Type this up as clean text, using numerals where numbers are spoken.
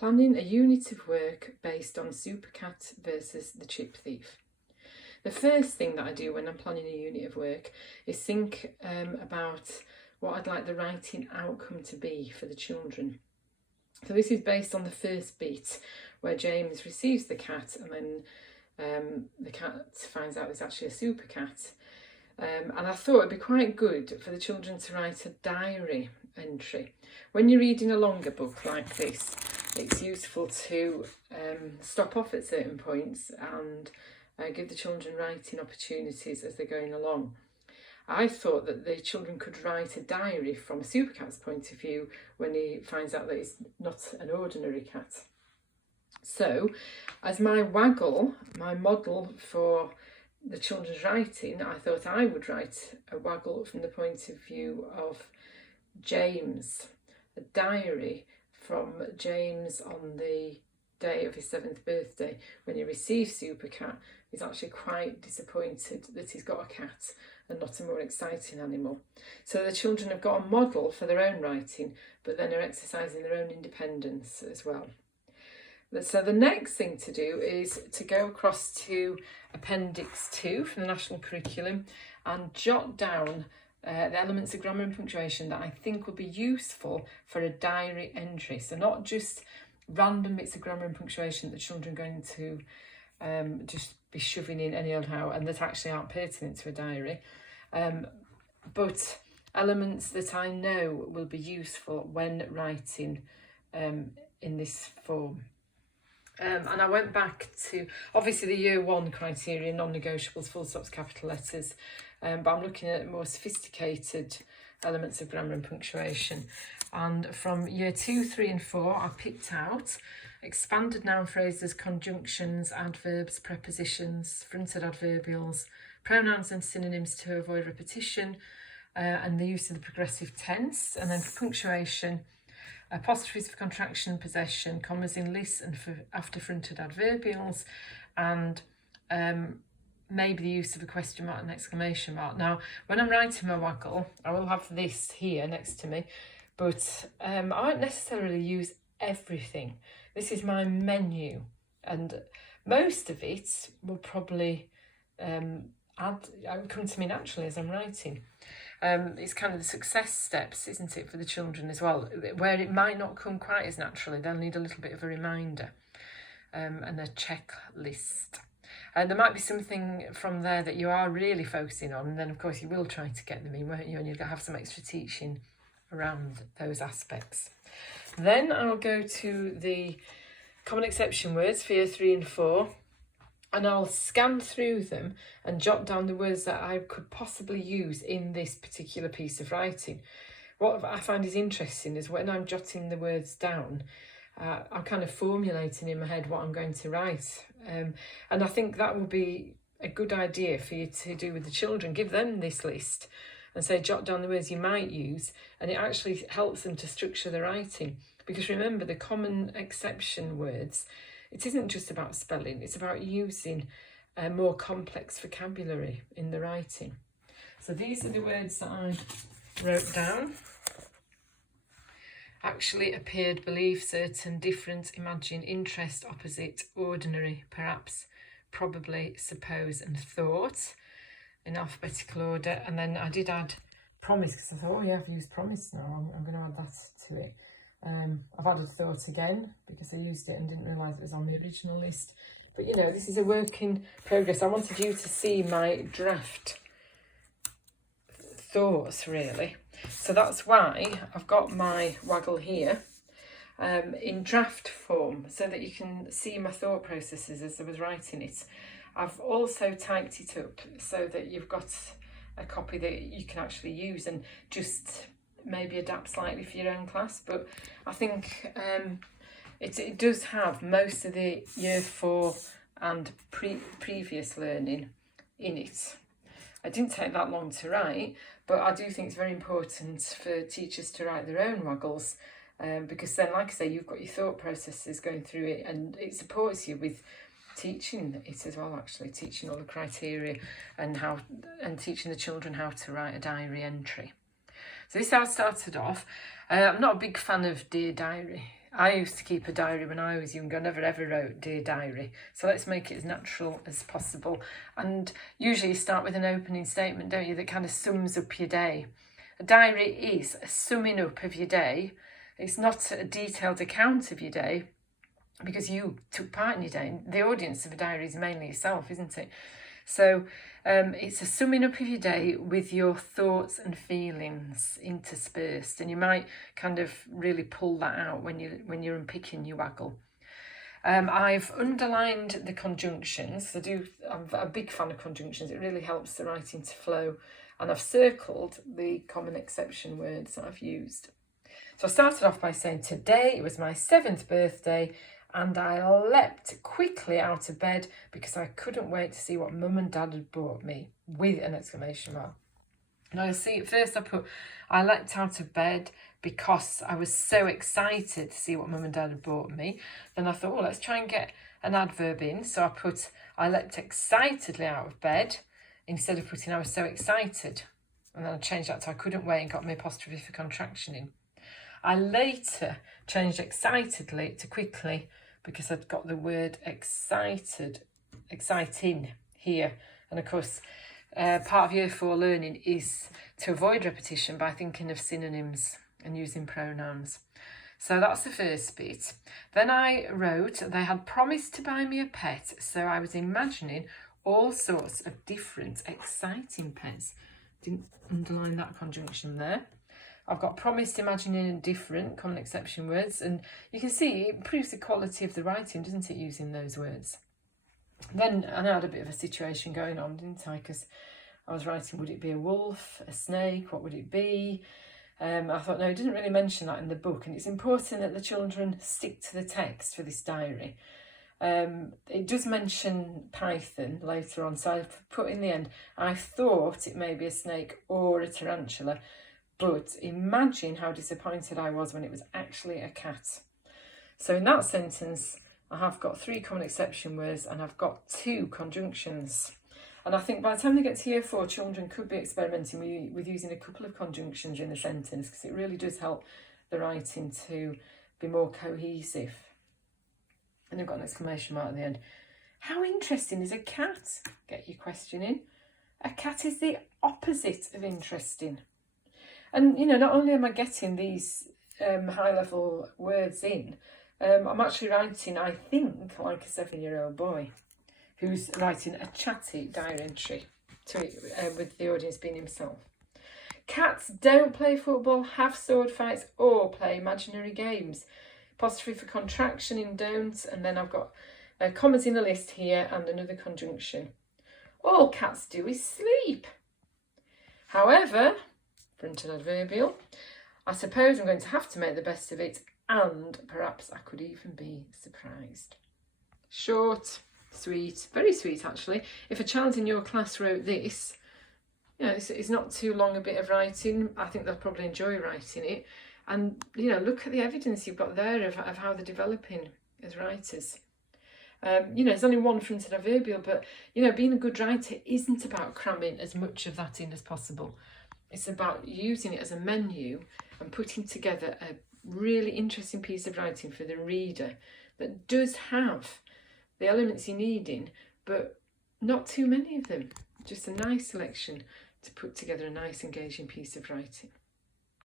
planning a unit of work based on Supercat versus the Chip Thief. The first thing that I do when I'm planning a unit of work is think about what I'd like the writing outcome to be for the children. So this is based on the first bit where James receives the cat and then the cat finds out it's actually a supercat. And I thought it'd be quite good for the children to write a diary entry. When you're reading a longer book like this, it's useful to stop off at certain points and give the children writing opportunities as they're going along. I thought that the children could write a diary from a supercat's point of view when he finds out that it's not an ordinary cat. So, as my WAGOLL, my model for the children's writing, I thought I would write a WAGOLL from the point of view of James, a diary from James on the day of his 7th birthday when he receives Supercat. He's actually quite disappointed that he's got a cat and not a more exciting animal. So the children have got a model for their own writing, but then are exercising their own independence as well. So the next thing to do is to go across to Appendix 2 from the National Curriculum and jot down the elements of grammar and punctuation that I think would be useful for a diary entry. So not just random bits of grammar and punctuation that the children are going to just be shoving in anyhow and that actually aren't pertinent to a diary, but elements that I know will be useful when writing in this form. And I went back to, obviously, the Year 1 criteria, non-negotiables, full stops, capital letters, but I'm looking at more sophisticated elements of grammar and punctuation. And from Year 2, 3 and 4, I picked out expanded noun phrases, conjunctions, adverbs, prepositions, fronted adverbials, pronouns and synonyms to avoid repetition, and the use of the progressive tense. And then for punctuation, apostrophes for contraction and possession, commas in lists and for after fronted adverbials, and maybe the use of a question mark and exclamation mark. Now, when I'm writing my WAGOLL, I will have this here next to me, but I won't necessarily use everything. This is my menu, and most of it will probably come to me naturally as I'm writing. It's kind of the success steps, isn't it, for the children as well, where it might not come quite as naturally. They'll need a little bit of a reminder and a checklist. There might be something from there that you are really focusing on, and then of course you will try to get them in, won't you? And you'll have some extra teaching around those aspects. Then I'll go to the common exception words for Year 3 and 4, and I'll scan through them and jot down the words that I could possibly use in this particular piece of writing. What I find is interesting is when I'm jotting the words down, I'm kind of formulating in my head what I'm going to write. And I think that will be a good idea for you to do with the children. Give them this list and say, jot down the words you might use, and it actually helps them to structure the writing. Because remember, the common exception words, it isn't just about spelling, it's about using a more complex vocabulary in the writing. So these are the words that I wrote down. Actually, appeared, believe, certain, different, imagine, interest, opposite, ordinary, perhaps, probably, suppose and thought in alphabetical order. And then I did add promise, because I thought, oh yeah, I've used promise now, I'm going to add that to it. I've added thought again because I used it and didn't realise it was on the original list. But you know, this is a work in progress. I wanted you to see my draft thoughts, really. So that's why I've got my WAGOLL here in draft form, so that you can see my thought processes as I was writing it. I've also typed it up so that you've got a copy that you can actually use and just maybe adapt slightly for your own class. But I think it does have most of the Year 4 and previous learning in it. It didn't take that long to write, but I do think it's very important for teachers to write their own WAGOLLs, because then, like I say, you've got your thought processes going through it, and it supports you with teaching it as well, actually, teaching all the criteria and teaching the children how to write a diary entry. So this is how I started off. I'm not a big fan of Dear Diary. I used to keep a diary when I was younger. I never ever wrote Dear Diary. So let's make it as natural as possible. And usually you start with an opening statement, don't you, that kind of sums up your day. A diary is a summing up of your day. It's not a detailed account of your day because you took part in your day. The audience of a diary is mainly yourself, isn't it? So it's a summing up of your day with your thoughts and feelings interspersed, and you might kind of really pull that out when you're unpicking your waggle. I've underlined the conjunctions. I'm a big fan of conjunctions. It really helps the writing to flow, and I've circled the common exception words that I've used. So I started off by saying today it was my 7th birthday, and I leapt quickly out of bed because I couldn't wait to see what Mum and Dad had bought me, with an exclamation mark. Now you'll see at first I leapt out of bed because I was so excited to see what Mum and Dad had bought me. Then I thought, well, let's try and get an adverb in. So I leapt excitedly out of bed instead of putting I was so excited. And then I changed that to I couldn't wait and got my apostrophe for contraction in. I later changed excitedly to quickly because I'd got the word exciting here. And of course, part of Year 4 learning is to avoid repetition by thinking of synonyms and using pronouns. So that's the first bit. Then I wrote, they had promised to buy me a pet, so I was imagining all sorts of different exciting pets. Didn't underline that conjunction there. I've got promised, imagining, and different common exception words, and you can see it improves the quality of the writing, doesn't it, using those words. Then I had a bit of a situation going on, didn't I, because I was writing, would it be a wolf, a snake, what would it be? I thought, no, it didn't really mention that in the book, and it's important that the children stick to the text for this diary. It does mention python later on, so I've put in the end, I thought it may be a snake or a tarantula, but imagine how disappointed I was when it was actually a cat. So in that sentence, I have got 3 common exception words and I've got 2 conjunctions. And I think by the time they get to Year 4, children could be experimenting with using a couple of conjunctions in the sentence, because it really does help the writing to be more cohesive. And I've got an exclamation mark at the end. How interesting is a cat? Get your question in. A cat is the opposite of interesting. And, you know, not only am I getting these high-level words in, I'm actually writing, I think, like a 7-year-old boy who's writing a chatty diary entry with the audience being himself. Cats don't play football, have sword fights, or play imaginary games. Apostrophe for contraction in don't, and then I've got commas in the list here and another conjunction. All cats do is sleep. However, frontal adverbial, I suppose I'm going to have to make the best of it, and perhaps I could even be surprised. Short, sweet, very sweet actually. If a child in your class wrote this, you know, it's not too long a bit of writing. I think they'll probably enjoy writing it. And, you know, look at the evidence you've got there of how they're developing as writers. You know, there's only one frontal adverbial, but, you know, being a good writer isn't about cramming as much of that in as possible. It's about using it as a menu and putting together a really interesting piece of writing for the reader that does have the elements you need in, but not too many of them. Just a nice selection to put together a nice engaging piece of writing.